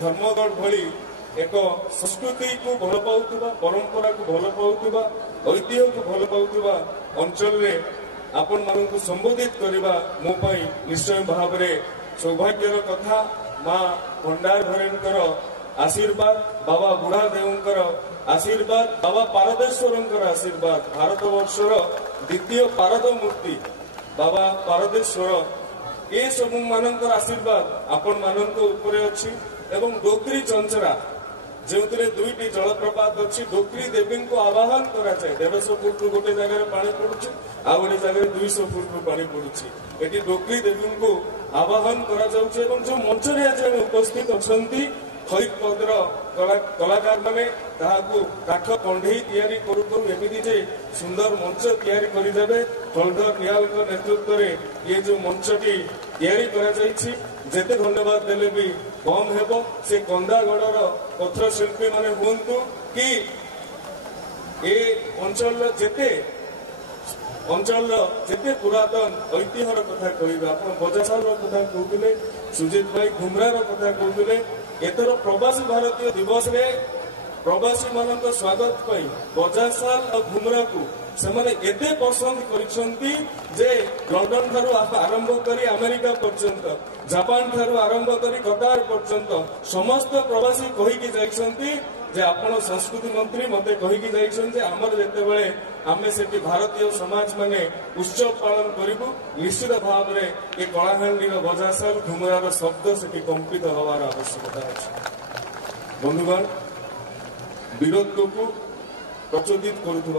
धर्मगढ़ भली एक संस्कृति को भल पाउथिबा परंपरा को भल पाउथिबा ऐतिह्य को भल पाउथिबा अंचल रे आपण मानक संबोधित करबा मो पई निश्चय भाव रे सौभाग्यर कथा। माँ भंडार भरेनकर आशीर्वाद, बाबा बुढ़ा देवंकर आशीर्वाद, बाबा पारदेश्वरंकर आशीर्वाद, भारतवर्षर द्वितीय पारद मूर्ति बाबा पारदेश्वर ये सब मानकर आशीर्वाद आपण मानक उपरे अछि। एवं डोकरी चंचरा जो दुईटी जलप्रपात अच्छी डोकरी देवी को आवाहन करा जाए 150 फुट गोटे जगह पानी पड़ुछि आ गोटे जगह 200 फुट पानी पड़ुछि। एटी डोकरी देवी को आवाहन करा जाउछि एवं जो मंच रे आज उपस्थित अछंती खैत पदर कलाकार माने ताहाकू काठ कंढई तैयारी करू करू एमिति जे सुंदर मंच तैयारी करि देबे। हलधर निहाल को नेतृत्व रे ये जो मंचटी तैयारी करा जाइछि जेते धन्यवाद देले भी कम हेबो। से कंदागढ़र पथर शिल्पी माने हुंतु कि ए अंचल जेते पुरातन ऐतिह्यर कथा कहबे आपण बजासाल कथा कहउतिले, सुजित भाई घुमरार कथा कहउतिले। एतर प्रवासी भारतीय दिवस रे प्रवासी मानक स्वागत पई बजासाल और घुमरा को सेमाने एते पसंद करिसंती जे लंडन थारु आरंभ करी अमेरिका पर्यंत, जापान थारु आरंभ करी कतार पर्यंत समस्त प्रवासी कहिकी जाइसंती जे आपण संस्कृति मंत्री मते कहिकी जाइसन जे हमर जेते बेले आमे सेठी भारतीय समाज माने उत्सव पालन करिबु निश्चित भाव रे ए कलाहांडी रो बजासाल घुमरार शब्द सेठी कंपित होवार आवश्यकता अछि। बंधुगण, वीरत्व को प्रचोदित करुवा